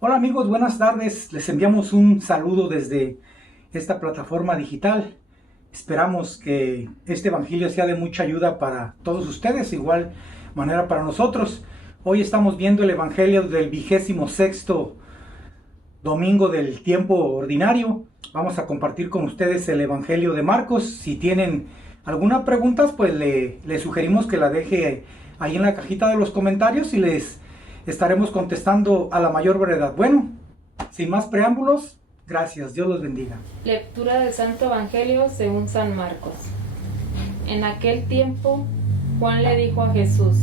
Hola amigos, buenas tardes. Les enviamos un saludo desde esta plataforma digital. Esperamos que este evangelio sea de mucha ayuda para todos ustedes, igual manera para nosotros. Hoy estamos viendo el evangelio del 26º domingo del tiempo ordinario. Vamos a compartir con ustedes el evangelio de Marcos. Si tienen alguna pregunta, pues le sugerimos que la deje ahí en la cajita de los comentarios y les estaremos contestando a la mayor brevedad. Bueno, sin más preámbulos, gracias, Dios los bendiga. Lectura del Santo Evangelio según San Marcos. En aquel tiempo, Juan le dijo a Jesús: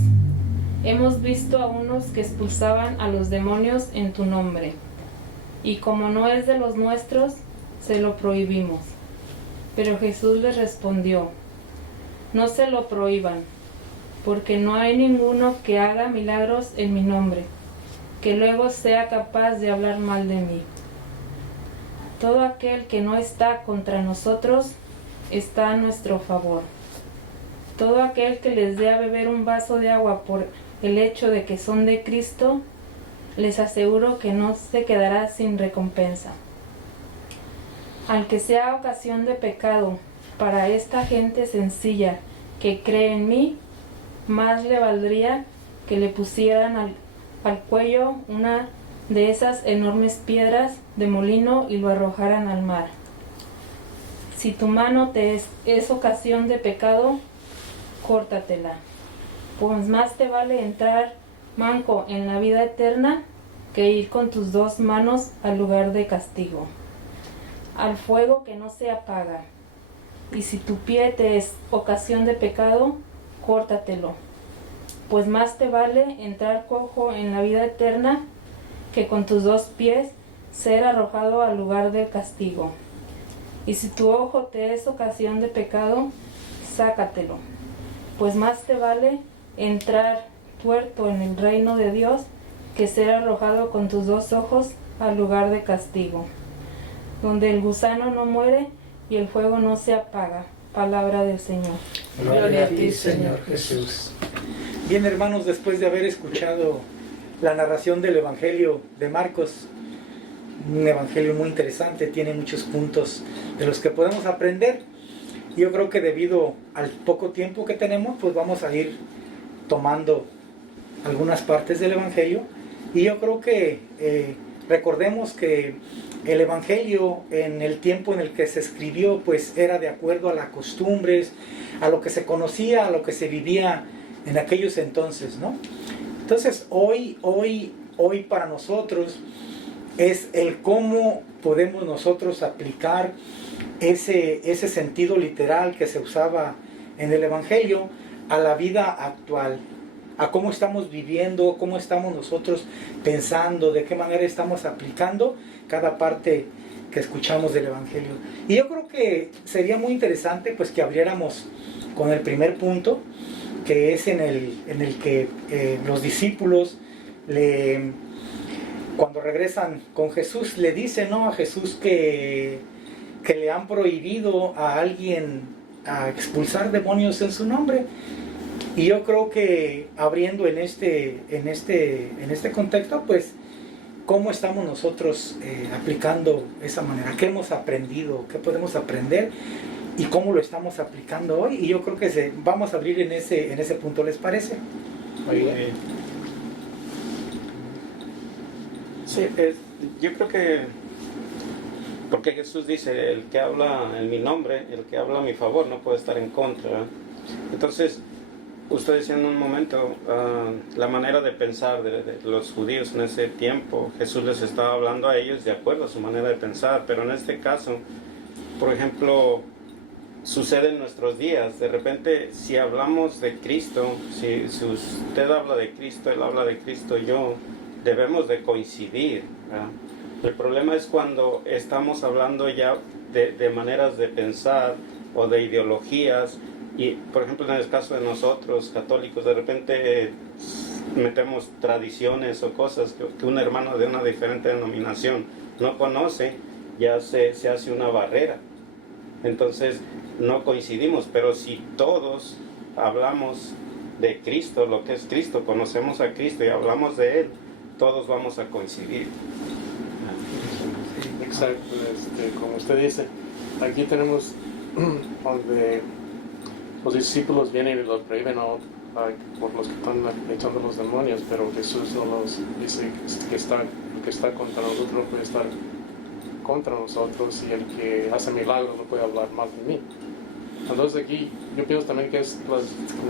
hemos visto a unos que expulsaban a los demonios en tu nombre, y como no es de los nuestros, se lo prohibimos. Pero Jesús les respondió: no se lo prohíban, porque no hay ninguno que haga milagros en mi nombre, que luego sea capaz de hablar mal de mí. Todo aquel que no está contra nosotros está a nuestro favor. Todo aquel que les dé a beber un vaso de agua por el hecho de que son de Cristo, les aseguro que no se quedará sin recompensa. Al que sea ocasión de pecado para esta gente sencilla que cree en mí, más le valdría que le pusieran al cuello una de esas enormes piedras de molino y lo arrojaran al mar. Si tu mano te es ocasión de pecado, córtatela, pues más te vale entrar manco en la vida eterna que ir con tus dos manos al lugar de castigo, al fuego que no se apaga. Y si tu pie te es ocasión de pecado, córtatelo, pues más te vale entrar cojo en la vida eterna que con tus dos pies ser arrojado al lugar del castigo. Y si tu ojo te es ocasión de pecado, sácatelo, pues más te vale entrar tuerto en el reino de Dios que ser arrojado con tus dos ojos al lugar de castigo, donde el gusano no muere y el fuego no se apaga. Palabra del Señor. Gloria a ti, Señor Jesús. Bien, hermanos, después de haber escuchado la narración del evangelio de Marcos, un evangelio muy interesante, tiene muchos puntos de los que podemos aprender. Yo creo que debido al poco tiempo que tenemos, pues vamos a ir tomando algunas partes del evangelio. Y yo creo que recordemos que el evangelio en el tiempo en el que se escribió, pues era de acuerdo a las costumbres, a lo que se conocía, a lo que se vivía en aquellos entonces, ¿no? Entonces hoy para nosotros es el cómo podemos nosotros aplicar ese sentido literal que se usaba en el evangelio a la vida actual, a cómo estamos viviendo, cómo estamos nosotros pensando, de qué manera estamos aplicando cada parte que escuchamos del evangelio. Y yo creo que sería muy interesante pues que abriéramos con el primer punto, que es en el que los discípulos cuando regresan con Jesús le dicen, ¿no?, a Jesús que le han prohibido a alguien a expulsar demonios en su nombre. Y yo creo que abriendo en este contexto, pues cómo estamos nosotros aplicando esa manera, qué hemos aprendido, qué podemos aprender y cómo lo estamos aplicando hoy. Y yo creo que vamos a abrir en ese punto, ¿les parece? Muy bien. Sí, yo creo que, porque Jesús dice, el que habla en mi nombre, el que habla a mi favor, no puede estar en contra, ¿verdad? Entonces, usted decía en un momento, la manera de pensar de los judíos en ese tiempo, Jesús les estaba hablando a ellos de acuerdo a su manera de pensar, pero en este caso, por ejemplo, sucede en nuestros días. De repente, si hablamos de Cristo, si usted habla de Cristo, él habla de Cristo, yo, debemos de coincidir, ¿verdad? El problema es cuando estamos hablando ya de maneras de pensar o de ideologías. Y, por ejemplo, en el caso de nosotros, católicos, de repente metemos tradiciones o cosas que un hermano de una diferente denominación no conoce, ya se hace una barrera. Entonces, no coincidimos, pero si todos hablamos de Cristo, lo que es Cristo, conocemos a Cristo y hablamos de Él, todos vamos a coincidir. Exacto, como usted dice, aquí tenemos donde los discípulos vienen y los prohíben por los que están echando los demonios, pero Jesús no los dice que el que está contra nosotros no puede estar contra nosotros, y el que hace milagros no puede hablar mal de mí. Entonces aquí yo pienso también que es como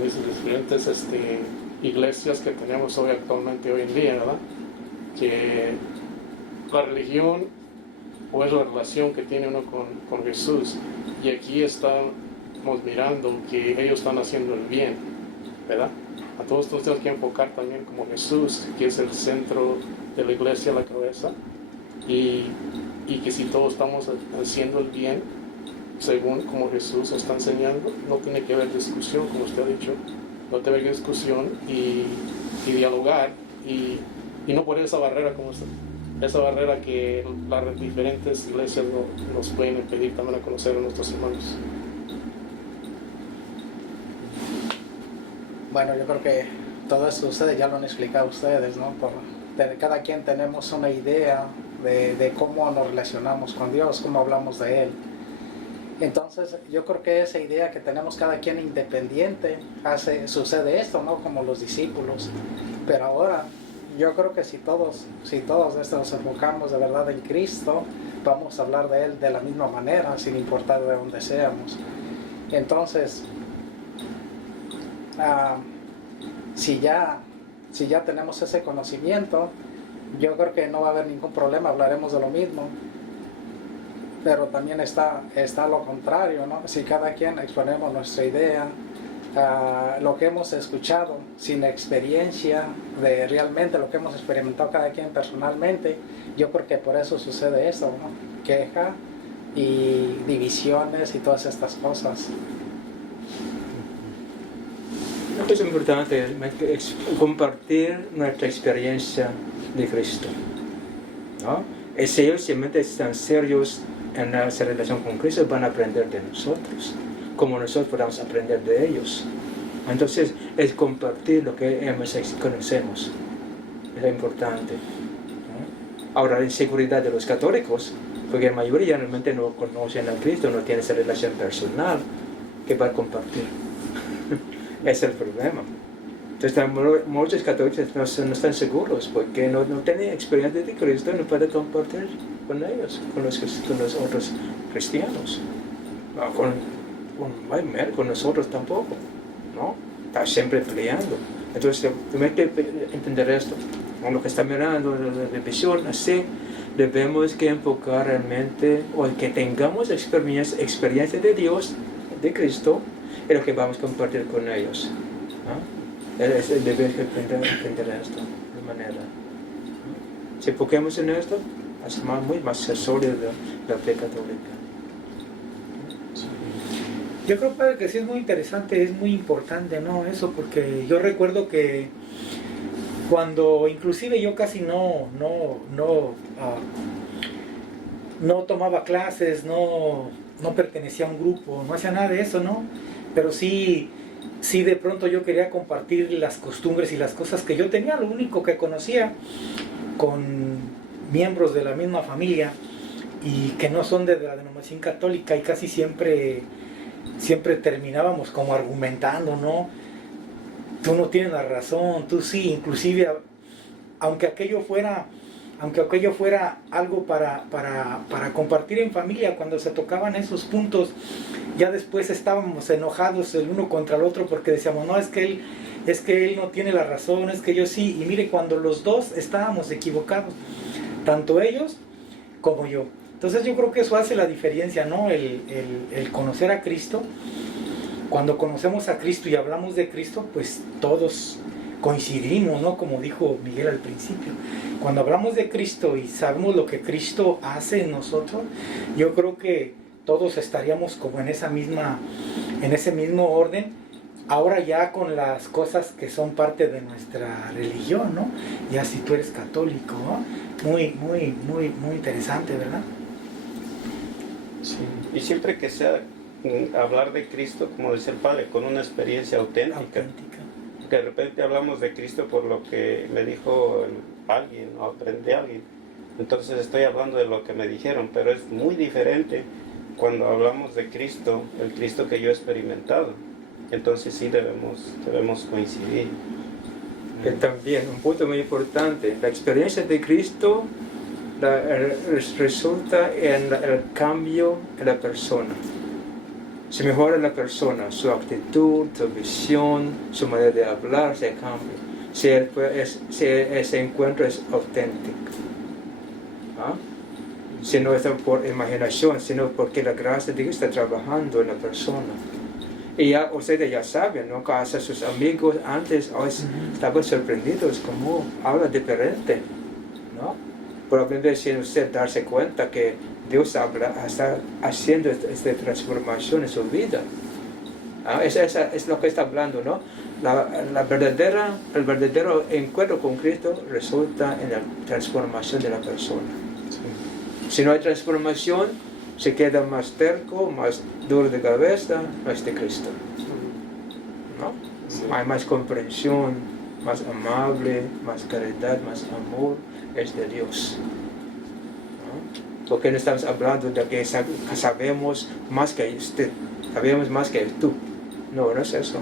dicen, las diferentes iglesias que tenemos actualmente hoy en día, ¿verdad? Que la religión o es la relación que tiene uno con Jesús, y aquí estamos mirando que ellos están haciendo el bien, ¿verdad? A todos tenemos que enfocar también como Jesús, que es el centro de la iglesia, la cabeza, y que si todos estamos haciendo el bien según como Jesús está enseñando, no tiene que haber discusión, como usted ha dicho, no tiene que haber discusión y dialogar y no poner esa barrera como esa barrera que las diferentes iglesias nos pueden impedir también a conocer a nuestros hermanos. Bueno, yo creo que todo esto ustedes ya lo han explicado ustedes, ¿no? Cada quien tenemos una idea de cómo nos relacionamos con Dios, cómo hablamos de Él. Entonces, yo creo que esa idea que tenemos cada quien independiente sucede esto, ¿no? Como los discípulos. Pero ahora, yo creo que si todos nos enfocamos de verdad en Cristo, vamos a hablar de Él de la misma manera, sin importar de dónde seamos. Entonces, si ya tenemos ese conocimiento, yo creo que no va a haber ningún problema, hablaremos de lo mismo. Pero también está lo contrario, ¿no? Si cada quien exponemos nuestra idea, lo que hemos escuchado sin experiencia de realmente lo que hemos experimentado cada quien personalmente, yo creo que por eso sucede eso, ¿no? Queja y divisiones y todas estas cosas. Es importante compartir nuestra experiencia de Cristo, ¿no? Si ellos realmente están serios en esa relación con Cristo, van a aprender de nosotros, como nosotros podamos aprender de ellos. Entonces, es compartir lo que conocemos, es importante, ¿no? Ahora, la inseguridad de los católicos, porque la mayoría realmente no conocen a Cristo, no tienen esa relación personal que va a compartir. Es el problema. Entonces, muchos católicos no están seguros porque no tienen experiencia de Cristo y no pueden compartir con ellos, con los otros cristianos, con nosotros tampoco, ¿no? Está siempre peleando. Entonces, tenemos que entender esto. Con lo que está mirando la visión, así debemos que enfocar realmente, o que tengamos experiencia de Dios, de Cristo, y lo que vamos a compartir con ellos, ¿no? Debemos entender esto de manera, ¿no? Si enfoquemos en esto, hacemos más sólido la fe católica. Yo creo, padre, que sí es muy interesante, es muy importante, ¿no? Eso, porque yo recuerdo que cuando inclusive yo casi no tomaba clases, no pertenecía a un grupo, no hacía nada de eso, ¿no? Pero sí de pronto yo quería compartir las costumbres y las cosas que yo tenía, lo único que conocía, con miembros de la misma familia y que no son de la denominación católica, y casi siempre terminábamos como argumentando, ¿no? Tú no tienes la razón, tú sí, inclusive aunque aquello fuera algo para compartir en familia, cuando se tocaban esos puntos, ya después estábamos enojados el uno contra el otro porque decíamos, no, es que él no tiene la razón, es que yo sí. Y mire, cuando los dos estábamos equivocados, tanto ellos como yo. Entonces yo creo que eso hace la diferencia, ¿no? El conocer a Cristo. Cuando conocemos a Cristo y hablamos de Cristo, pues todos coincidimos, ¿no? Como dijo Miguel al principio. Cuando hablamos de Cristo y sabemos lo que Cristo hace en nosotros, yo creo que todos estaríamos como en ese mismo orden. Ahora ya con las cosas que son parte de nuestra religión, ¿no? Ya si tú eres católico, ¿no? Muy interesante, ¿verdad? Sí. Y siempre que sea hablar de Cristo, como dice el Padre, con una experiencia auténtica. que de repente hablamos de Cristo por lo que me dijo alguien o aprendí a alguien. Entonces estoy hablando de lo que me dijeron, pero es muy diferente cuando hablamos de Cristo, el Cristo que yo he experimentado. Entonces sí debemos coincidir. También un punto muy importante, la experiencia de Cristo resulta en el cambio en la persona. Se mejora la persona, su actitud, su visión, su manera de hablar se cambia. Si ese encuentro es auténtico. ¿Ah? Si no es por imaginación, sino porque la gracia de Dios está trabajando en la persona. Y ya, ustedes ya saben, ¿no? Hasta sus amigos antes estaban sorprendidos, como habla diferente, ¿no? Probablemente sin usted darse cuenta que Dios está haciendo esta transformación en su vida. ¿Ah? Es lo que está hablando, ¿no? El verdadero encuentro con Cristo resulta en la transformación de la persona. Si no hay transformación, se queda más terco, más duro de cabeza, no es de Cristo. ¿No? Sí. Hay más comprensión, más amable, más caridad, más amor, es de Dios. ¿No? Porque no estamos hablando de que sabemos más que usted, sabemos más que tú. No, no es eso.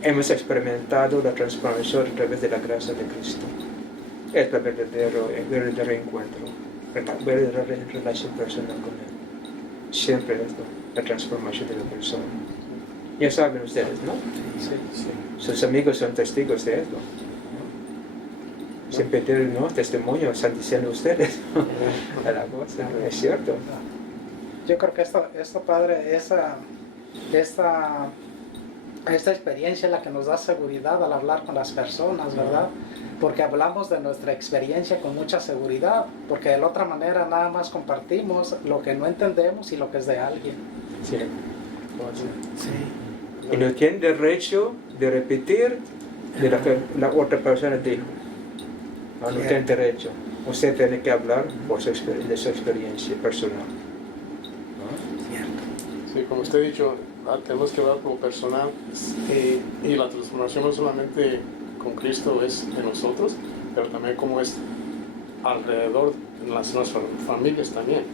Hemos experimentado la transformación a través de la gracia de Cristo. Es el verdadero encuentro, la verdadera relación personal con Él. Siempre es la transformación de la persona. Ya saben ustedes, ¿no? Sí, sí. Sus amigos son testigos de esto. Siempre tienen, ¿no? Testimonio, están diciendo ustedes. La cosa, es cierto. Yo creo que esto Padre, esta experiencia es la que nos da seguridad al hablar con las personas, ¿verdad? Porque hablamos de nuestra experiencia con mucha seguridad, porque de la otra manera nada más compartimos lo que no entendemos y lo que es de alguien. Sí. Y no tiene derecho de repetir de lo que la otra persona dijo. No tiene derecho. Usted tiene que hablar de su experiencia personal. ¿No? Sí, como usted ha dicho, tenemos que hablar como personal y la transformación no solamente con Cristo es en nosotros, pero también como es alrededor de nuestras familias también.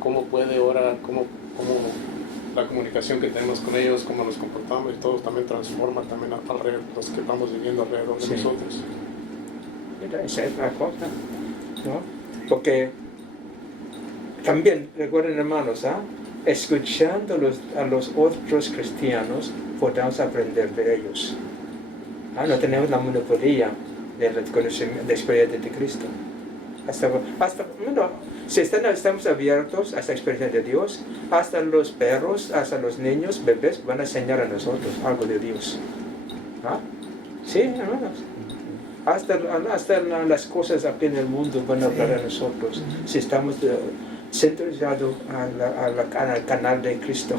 Cómo puede orar, cómo la comunicación que tenemos con ellos, cómo nos comportamos y todo también transforma también alrededor, los que estamos viviendo alrededor de nosotros. Esa es la cosa, ¿no? Porque también, recuerden hermanos, escuchando a los otros cristianos podemos aprender de ellos. No tenemos la monopolio del conocimiento, de la experiencia de Cristo. Si estamos abiertos a esta experiencia de Dios, hasta los perros, hasta los niños, bebés, van a enseñar a nosotros algo de Dios. Sí, hermanos. Hasta las cosas aquí en el mundo van a hablar a nosotros si estamos centrados al canal de Cristo.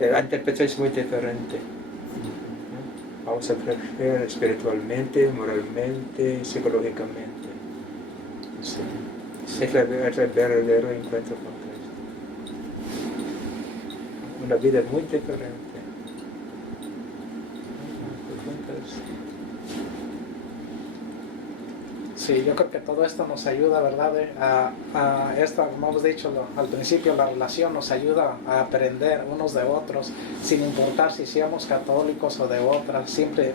La interpretación es muy diferente. Vamos a crecer espiritualmente, moralmente, psicológicamente. Sí. Es el verdadero encuentro con Cristo. Una vida muy diferente. Sí, yo creo que todo esto nos ayuda, ¿verdad? A esto, como hemos dicho al principio, la relación nos ayuda a aprender unos de otros, sin importar si seamos católicos o de otras,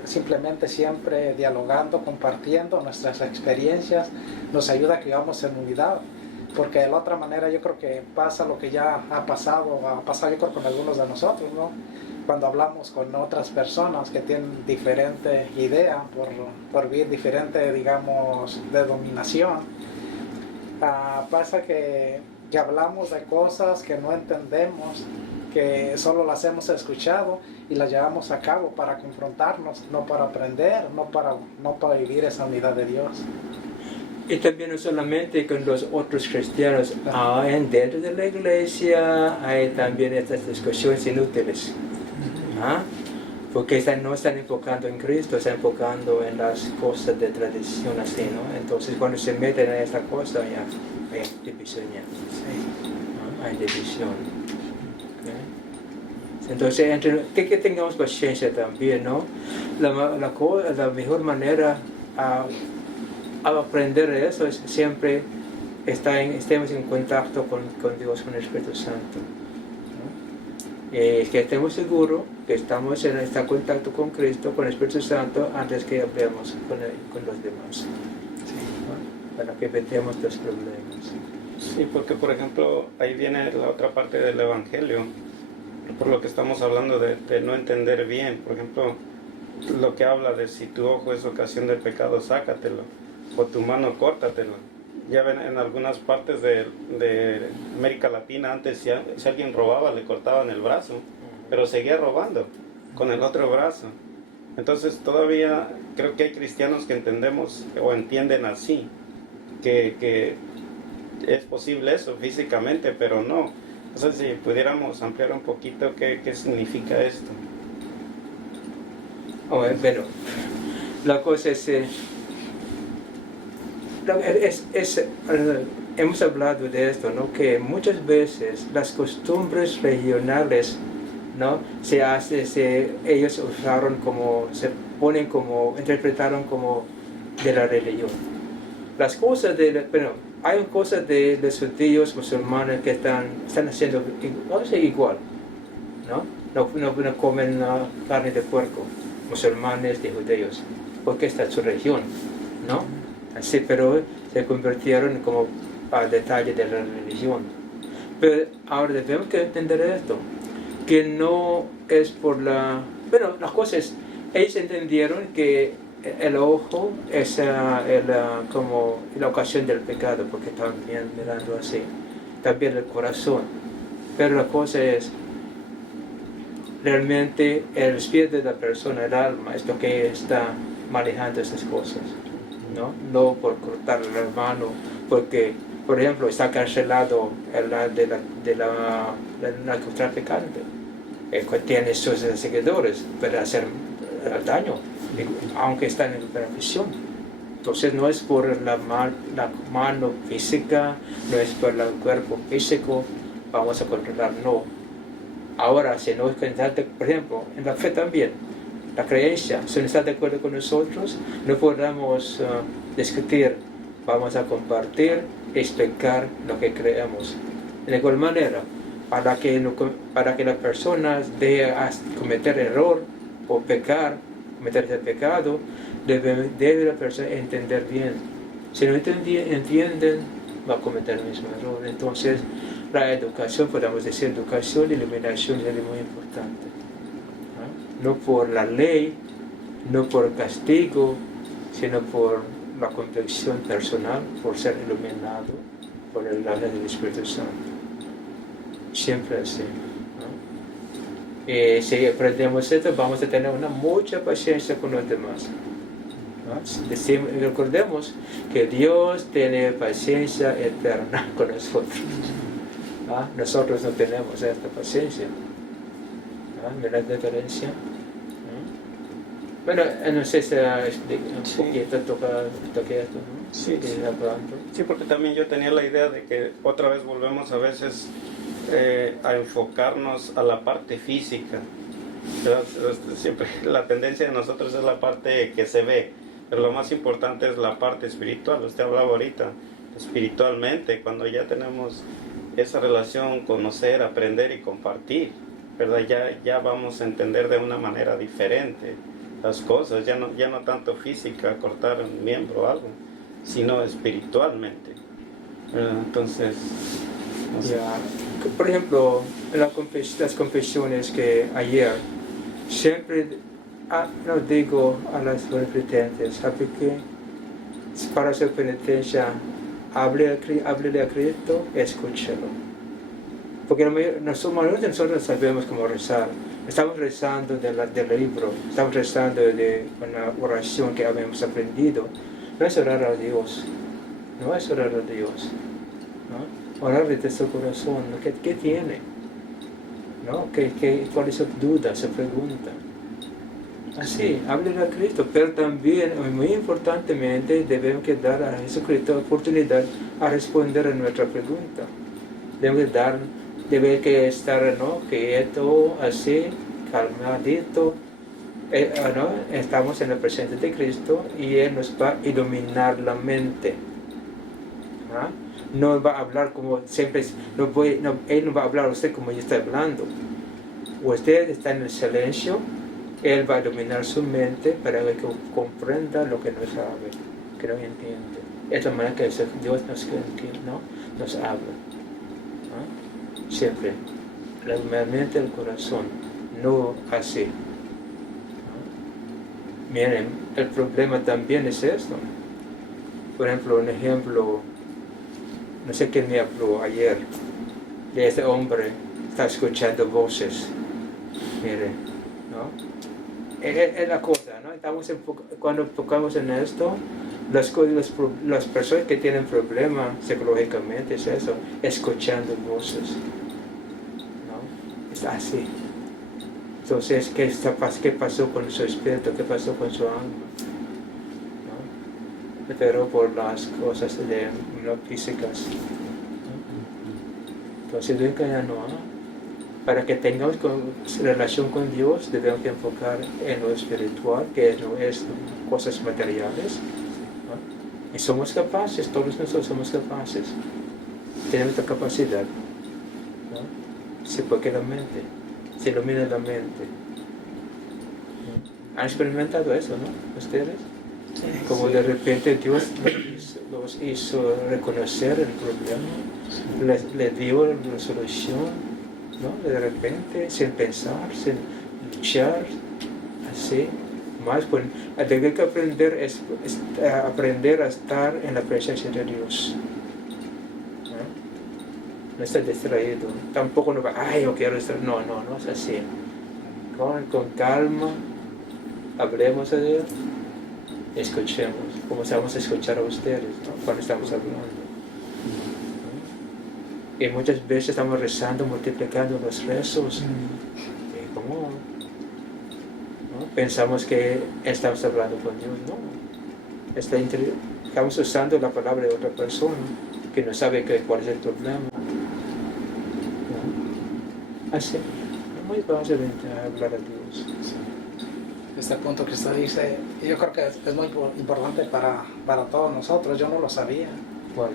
simplemente siempre dialogando, compartiendo nuestras experiencias, nos ayuda a que vivamos en unidad, porque de la otra manera yo creo que pasa lo que ya ha pasado yo creo con algunos de nosotros, ¿no? Cuando hablamos con otras personas que tienen diferente idea, por vivir diferente, digamos, denominación, pasa que hablamos de cosas que no entendemos, que solo las hemos escuchado y las llevamos a cabo para confrontarnos, no para aprender, no para vivir esa unidad de Dios. Y también no solamente con los otros cristianos, dentro de la iglesia hay también estas discusiones inútiles. Porque no están enfocando en Cristo, están enfocando en las cosas de tradición así, ¿no? Entonces cuando se meten en esta cosa ya hay división. Hay división. Entonces, que tengamos paciencia también, ¿no? La mejor manera a aprender eso es siempre estemos en contacto con Dios, con el Espíritu Santo, ¿no? Que estemos seguros que estamos en este contacto con Cristo, con el Espíritu Santo, antes que hablemos con los demás, ¿no? Para que evitemos los problemas. Sí, porque por ejemplo, ahí viene la otra parte del Evangelio, por lo que estamos hablando de no entender bien. Por ejemplo, lo que habla de si tu ojo es ocasión del pecado, sácatelo, o tu mano, córtatelo. Ya ven, en algunas partes de América Latina, antes si alguien robaba, le cortaban el brazo, pero seguía robando con el otro brazo. Entonces todavía creo que hay cristianos que entendemos o entienden así, que es posible eso físicamente, pero no. No sé si pudiéramos ampliar un poquito qué significa esto. Bueno, la cosa es, hemos hablado de esto, ¿no? Que muchas veces las costumbres regionales, ¿no? ellos usaron como, interpretaron como de la religión. Las cosas hay cosas de los judíos musulmanes que están haciendo igual, ¿no? No comen carne de puerco, musulmanes de judíos, porque esta es su religión, ¿no? Así, pero se convirtieron como a detalle de la religión. Pero ahora debemos que entender esto, que no es por las cosas, ellos entendieron que el ojo es como la ocasión del pecado, porque también mirando así, también el corazón. Pero la cosa es, realmente el espíritu de la persona, el alma, es lo que está manejando esas cosas, no por cortar la mano, porque, por ejemplo, está cancelado el narcotraficante, que tiene sus seguidores para hacer daño, aunque está en la prisión. Entonces no es por la mano física, no es por el cuerpo físico, vamos a controlar, no. Ahora, si no es consciente, por ejemplo, en la fe también, la creencia, si no está de acuerdo con nosotros, no podamos discutir, vamos a compartir, explicar lo que creemos. De igual manera, para que las personas dejen cometer error o cometer ese pecado, debe la persona entender bien. Si no entienden, va a cometer el mismo error. Entonces, la educación, podemos decir, educación y iluminación es muy importante. No por la ley, no por castigo, sino por la convicción personal, por ser iluminado por el luz del Espíritu Santo. Siempre así. Y si aprendemos esto, vamos a tener mucha paciencia con los demás. Recordemos que Dios tiene paciencia eterna con nosotros. Nosotros no tenemos esta paciencia. ¿Mira la diferencia? Bueno, no sé si un poquito toque esto, ¿no? Sí, sí, porque también yo tenía la idea de que otra vez volvemos a veces a enfocarnos a la parte física. Siempre la tendencia de nosotros es la parte que se ve, pero lo más importante es la parte espiritual. Usted hablaba ahorita, espiritualmente, cuando ya tenemos esa relación, conocer, aprender y compartir, ¿verdad? Ya vamos a entender de una manera diferente las cosas, ya no tanto física, cortar un miembro o algo, sino espiritualmente. Entonces, no sé. Por ejemplo, en las confesiones que ayer, siempre digo a las penitentes, ¿sabe qué? Para hacer penitencia, háblele a Cristo, escúchelo. Porque nosotros sabemos cómo rezar. Estamos rezando del libro, estamos rezando de una oración que habíamos aprendido. No es orar a Dios, no es orar a Dios, ¿no? Orar desde su corazón, ¿qué tiene? ¿No? ¿Cuál es su duda, su pregunta? Así, háblele a Cristo, pero también, muy importantemente, debemos dar a Jesucristo la oportunidad a responder a nuestra pregunta. Debemos debe que estar, ¿no?, quieto, así, calmadito. ¿No? Estamos en la presencia de Cristo y Él nos va a iluminar la mente. ¿Ah? No va a hablar como siempre, Él no va a hablar a usted como yo estoy hablando. Usted está en el silencio, Él va a iluminar su mente para que comprenda lo que no sabe, que no entiende. Es la manera que Dios nos habla. ¿Ah? Siempre. La mente, el corazón, no así. Miren, el problema también es esto. Por ejemplo, un ejemplo, no sé quién me habló ayer, de este hombre está escuchando voces. Miren, ¿no? Es la cosa, ¿no? Cuando enfocamos en esto, las personas que tienen problemas psicológicamente es eso, escuchando voces. ¿No? Es así. Entonces, ¿qué pasó con su espíritu? ¿Qué pasó con su alma? ¿No? Pero por las cosas no físicas. ¿No? Entonces, para que tengamos relación con Dios, debemos enfocar en lo espiritual, que no es cosas materiales. ¿No? Y somos capaces, todos nosotros somos capaces. Tenemos la capacidad. ¿No? Sí, porque la mente. Se ilumina la mente. ¿Han experimentado eso, no? ¿Ustedes? Sí, como sí. De repente Dios los hizo reconocer el problema, les dio la solución, ¿no? De repente, sin pensar, sin luchar, así. Más, pues, lo que hay que aprender es aprender a estar en la presencia de Dios. No está distraído, tampoco no va, yo quiero estar, no es así. Con calma, hablemos a Dios, escuchemos, como sabemos escuchar a ustedes, ¿no? Cuando estamos hablando. ¿No? Y muchas veces estamos rezando, multiplicando los rezos, y ¿cómo? ¿No? Pensamos que estamos hablando con Dios, no. Estamos usando la palabra de otra persona que no sabe cuál es el problema. Así, es muy fácil hablar a Dios. Este punto que usted dice, yo creo que es muy importante para todos nosotros. Yo no lo sabía. ¿Cuál?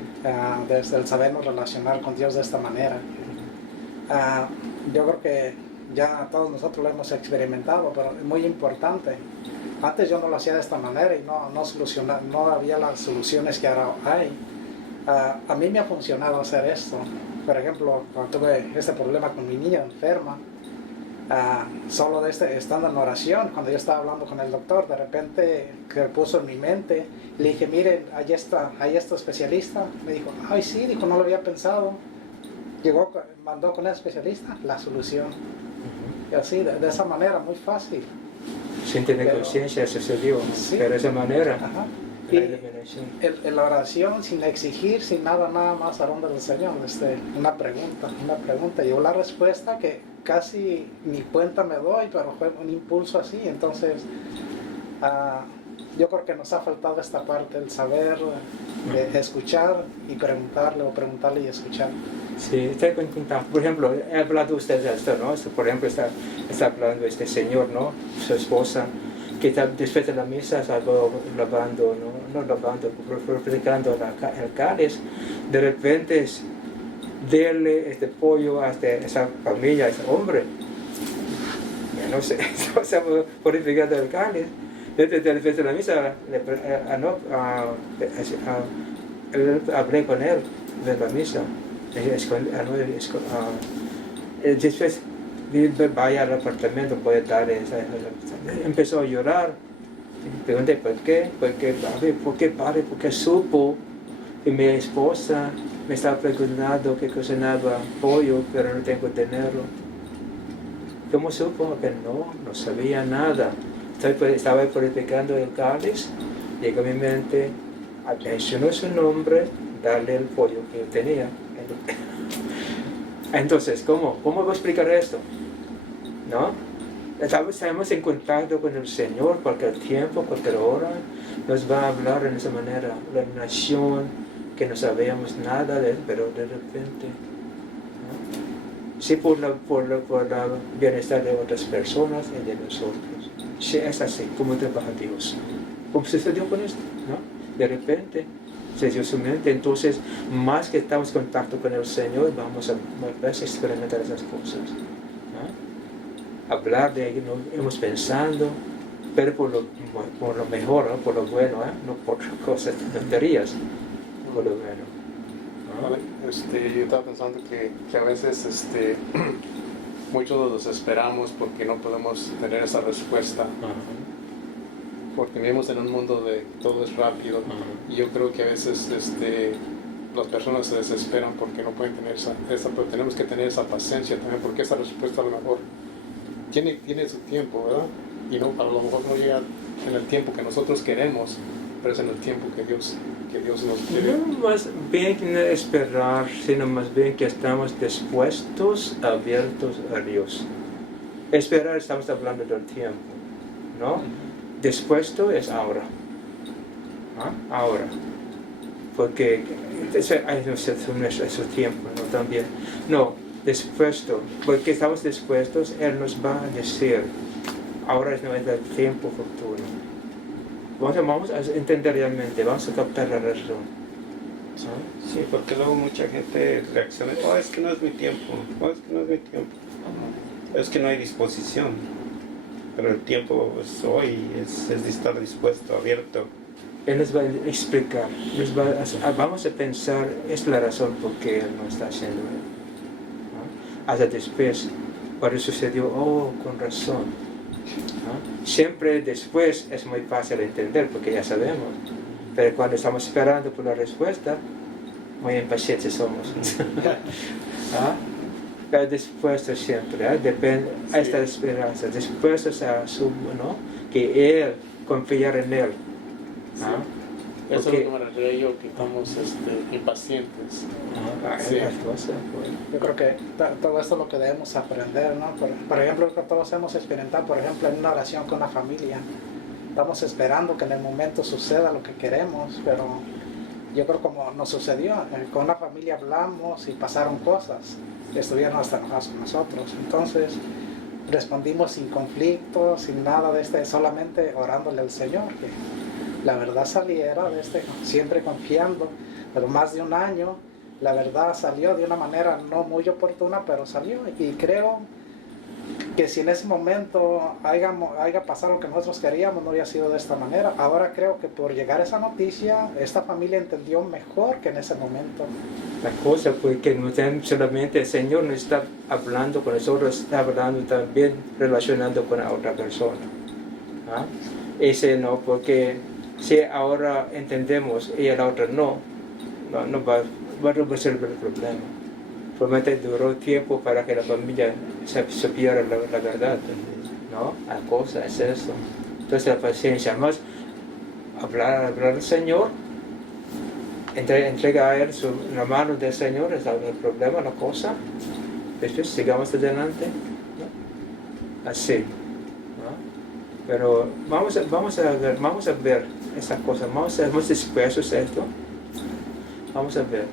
Desde el sabernos relacionar con Dios de esta manera. Yo creo que ya todos nosotros lo hemos experimentado, pero es muy importante. Antes yo no lo hacía de esta manera y no había las soluciones que ahora hay. A mí me ha funcionado hacer esto. Por ejemplo, cuando tuve este problema con mi niña enferma, solo estando en oración, cuando yo estaba hablando con el doctor, de repente que puso en mi mente, le dije, miren, ahí está especialista. Me dijo, ay sí, dijo, no lo había pensado. Mandó con el especialista la solución. Y así, de esa manera, muy fácil. Sin tener conciencia sucedió, sí, pero de esa manera. Ajá. Y en la oración, sin exigir, sin nada más a donde del Señor, una pregunta, y la respuesta que casi ni cuenta me doy, pero fue un impulso así. Entonces, yo creo que nos ha faltado esta parte, el saber escuchar y preguntarle y escuchar. Sí, estoy contento. Por ejemplo, he hablado usted de esto, ¿no? Por ejemplo, está hablando este señor, ¿no? Su esposa, que después de la misa está lavando, no lavando, predicando el cáliz. De repente darle este pollo a esa familia, a ese hombre. No sé, estamos purificando el cáliz. Después de la misa, hablé con él de la misa. Después vaya al apartamento, puede dar empezó a llorar. Pregunté por qué, padre, porque supo que mi esposa me estaba preguntando que cocinaba pollo, pero no tengo dinero. ¿Cómo supo? Que no sabía nada. Estaba purificando el cáliz, llegó a mi mente, mencionó su nombre, darle el pollo que yo tenía. Entonces, ¿cómo voy a explicar esto? ¿No? Estamos en contacto con el Señor, cualquier tiempo, cualquier hora, nos va a hablar en esa manera. La nación, que no sabíamos nada de él, pero de repente, ¿no? sí por la bienestar de otras personas y de nosotros. Sí, es así como trabaja Dios. Como sucedió con esto, ¿no? De repente se dio su mente, entonces más que estamos en contacto con el Señor, vamos a experimentar esas cosas, ¿no? Hablar de ello, ¿no? Hemos pensando, pero por lo mejor, ¿no? Por lo bueno, no por cosas, tonterías, por lo bueno, ¿no? Vale, yo estaba pensando que a veces muchos los esperamos porque no podemos tener esa respuesta. Porque vivimos en un mundo de todo es rápido. Y yo creo que a veces las personas se desesperan porque no pueden tener esa, pero tenemos que tener esa paciencia también, porque esa respuesta a lo mejor tiene su tiempo, ¿verdad? Y no, a lo mejor no llega en el tiempo que nosotros queremos, pero es en el tiempo que Dios nos quiere. No más bien que no esperar, sino más bien que estamos dispuestos, abiertos a Dios. Esperar, estamos hablando del tiempo, ¿no? Dispuesto es ahora. Ahora. Porque es su tiempo, ¿no? También. No, dispuesto. Porque estamos dispuestos, Él nos va a decir, ahora no es el tiempo oportuno. Vamos a entender realmente, vamos a captar la razón. Sí, porque luego mucha gente reacciona, es que no es mi tiempo, es que no es mi tiempo. Es que no hay disposición. Pero el tiempo es hoy, es de estar dispuesto, abierto. Él nos va a explicar, vamos a pensar, es la razón por qué Él no está haciendo eso, ¿no? Hasta después, cuando sucedió, con razón, ¿no? Siempre después es muy fácil entender porque ya sabemos, pero cuando estamos esperando por la respuesta, muy impacientes somos. Pero dispuesto siempre, depende a esta esperanza, dispuestos a ¿no? Que Él, confiar en Él. Eso es lo que me refiero yo, que estamos impacientes. Yo creo que todo esto es lo que debemos aprender, ¿no? Por ejemplo, que todos hemos experimentado, por ejemplo, en una oración con la familia. Estamos esperando que en el momento suceda lo que queremos, pero yo creo como nos sucedió, con la familia hablamos y pasaron cosas. Estuvieron hasta enojados con nosotros. Entonces respondimos sin conflicto, sin nada de solamente orándole al Señor que la verdad saliera siempre confiando. Pero más de un año la verdad salió de una manera no muy oportuna, pero salió. Y creo que si en ese momento haya pasado lo que nosotros queríamos, no había sido de esta manera. Ahora creo que por llegar a esa noticia, esta familia entendió mejor que en ese momento. La cosa fue que no solamente el Señor no está hablando con nosotros, está hablando también relacionando con la otra persona. Ese no, porque si ahora entendemos y la otra no va a resolver el problema. Probablemente duró tiempo para que la familia supiera la verdad, ¿no? La cosa es eso. Entonces la paciencia, más hablar al Señor, entrega a Él la mano del Señor, es el problema, la cosa. Después sigamos adelante, ¿no? Así, ¿no? Pero vamos a ver esas cosas, vamos dispuestos a esto, vamos a ver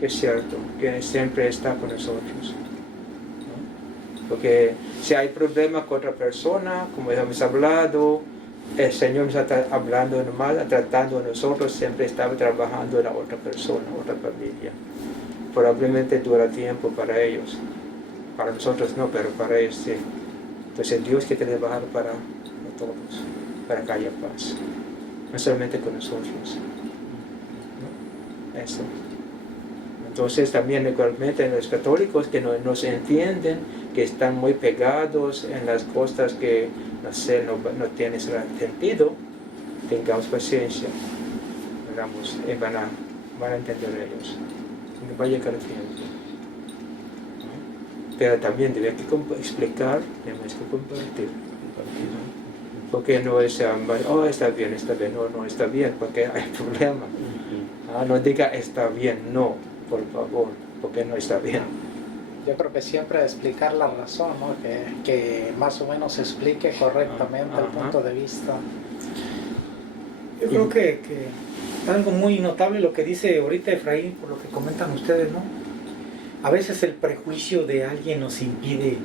que es cierto, que siempre está con nosotros, ¿no? Porque si hay problemas con otra persona, como hemos hablado, el Señor nos está hablando nomás, tratando de nosotros, siempre estaba trabajando en la otra persona, otra familia. Probablemente dura tiempo para ellos, para nosotros no, pero para ellos sí. Entonces Dios quiere trabajar para todos, para que haya paz, no solamente con nosotros, ¿no? Eso. Entonces también igualmente los católicos que no se entienden, que están muy pegados en las cosas que no tienen sentido, tengamos paciencia, digamos, y van a entender ellos. No va a llegar el tiempo. ¿No? Pero también debe explicar, tenemos que compartir. ¿No? Porque no es, está bien, no está bien, porque hay problema. No diga está bien, no, por favor, porque no está bien. Yo creo que siempre explicar la razón, ¿no? que más o menos explique correctamente el punto de vista. Yo creo que algo muy notable lo que dice ahorita Efraín, por lo que comentan ustedes, ¿no? a veces el prejuicio de alguien nos impide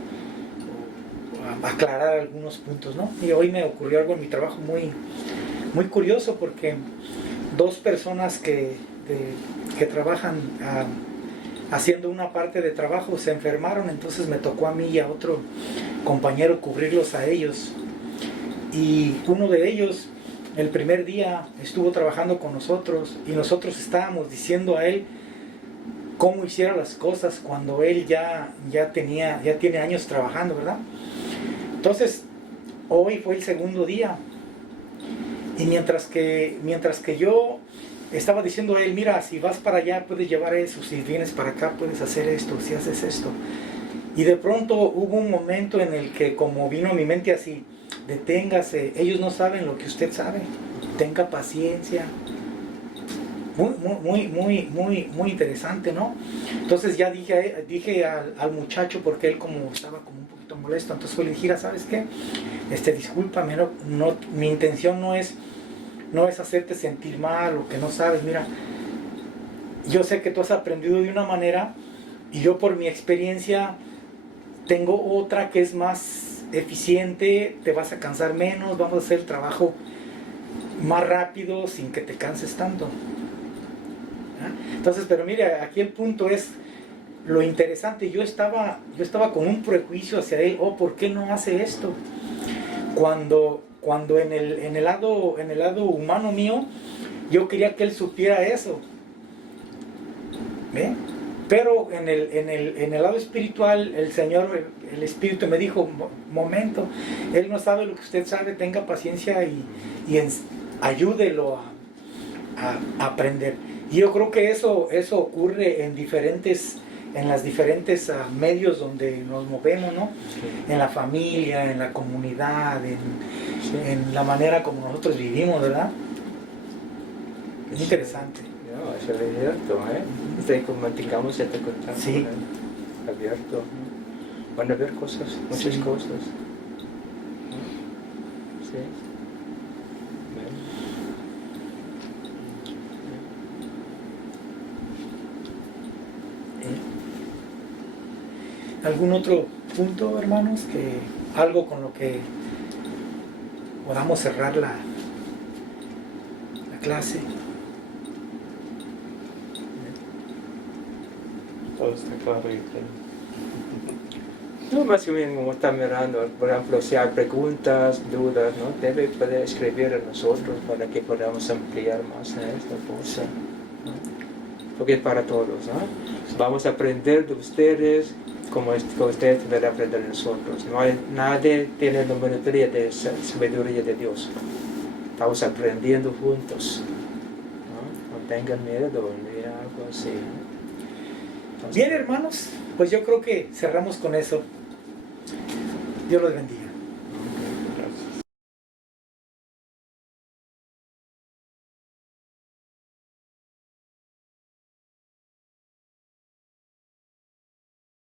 aclarar algunos puntos, ¿no? Y hoy me ocurrió algo en mi trabajo muy curioso, porque dos personas que trabajan haciendo una parte de trabajo se enfermaron, entonces me tocó a mí y a otro compañero cubrirlos a ellos. Y uno de ellos, el primer día, estuvo trabajando con nosotros y nosotros estábamos diciendo a él cómo hiciera las cosas cuando él ya tiene años trabajando, ¿verdad? Entonces, hoy fue el segundo día, y mientras que yo estaba diciendo a él, mira, si vas para allá puedes llevar eso, si vienes para acá puedes hacer esto, si haces esto. Y de pronto hubo un momento en el que, como vino a mi mente así, deténgase, ellos no saben lo que usted sabe, tenga paciencia. Muy interesante, ¿no? Entonces ya dije al muchacho, porque él como estaba como un poquito molesto, entonces le dije, ¿sabes qué? Discúlpame, no, mi intención no es hacerte sentir mal o que no sabes, mira, yo sé que tú has aprendido de una manera y yo por mi experiencia tengo otra que es más eficiente, te vas a cansar menos, vamos a hacer el trabajo más rápido sin que te canses tanto. Entonces, pero mira, aquí el punto es lo interesante. Yo estaba con un prejuicio hacia él. ¿Por qué no hace esto? Cuando en el lado humano mío, yo quería que él supiera eso. ¿Ve? Pero en el lado espiritual, el Espíritu me dijo, momento, él no sabe lo que usted sabe, tenga paciencia y ayúdelo a aprender. Y yo creo que eso ocurre en las diferentes medios donde nos movemos, ¿no? En la familia, en la comunidad, en la manera como nosotros vivimos, ¿verdad? Es interesante. No, eso es cierto, ¿eh? Que mantengamos este contacto, sí, abierto. Van a ver cosas, muchas cosas. Sí. ¿Algún otro punto, hermanos? Algo con lo que podamos cerrar la clase. Todo está claro y No, más que bien como está mirando, por ejemplo, si hay preguntas, dudas, ¿no? Puede escribir a nosotros para que podamos ampliar más en esta cosa, ¿no? Porque es para todos, ¿no? Vamos a aprender de ustedes como ustedes van a aprender de nosotros. Nadie tiene la monitoría de sabiduría de Dios. Estamos aprendiendo juntos, ¿no? No tengan miedo ni algo así, ¿no? Bien, hermanos, pues yo creo que cerramos con eso. Dios los bendiga.